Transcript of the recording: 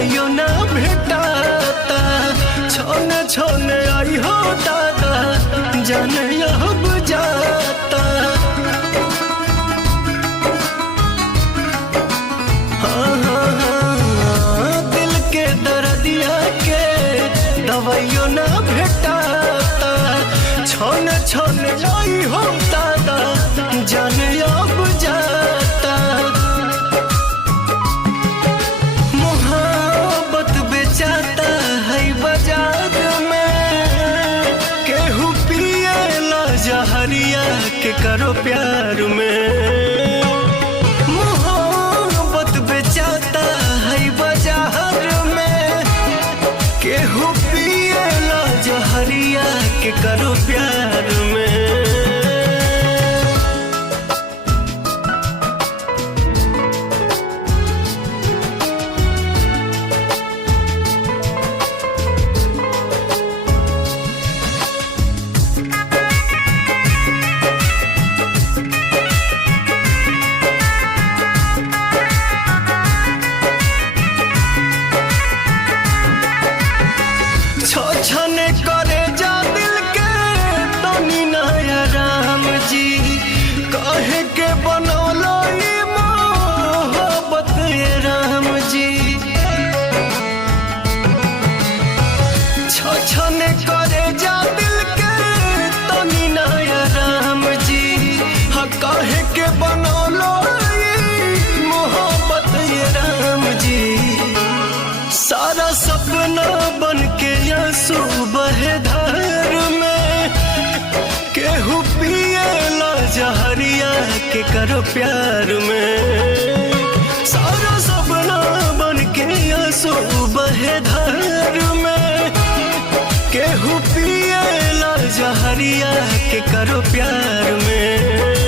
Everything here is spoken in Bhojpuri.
दवाइयो ना भेटाता छोने छोने आई हो दादा जाने अब जाता। हाँ हाँ हाँ दिल के दर्दिया के दवाइयो ना भेटाता छोने छोने आई हो दादा जाने अब जाता। मोहब्बत बेचाता है बाजार में केहू पिए ला जहरिया के करो प्यार में। मोहब्बत बेचाता है बाजार में केहू पिए ला जहरिया के करो प्यार में। छने करे जा दिल के तनी नया राम जी कहे के बनौलो ई मोहब्बत ये राम जी। छने करे जा दिल के तनी नया राम जी हाँ कहे के बनौलो ई मोहब्बत ये राम जी। सारा सपना बन के आंसू बहे धार में केहू पिए ला जहरिया के करो प्यार में। सारा सपना बन के आंसू बहे धार में केहू पिए ला जहरिया के करो प्यार में।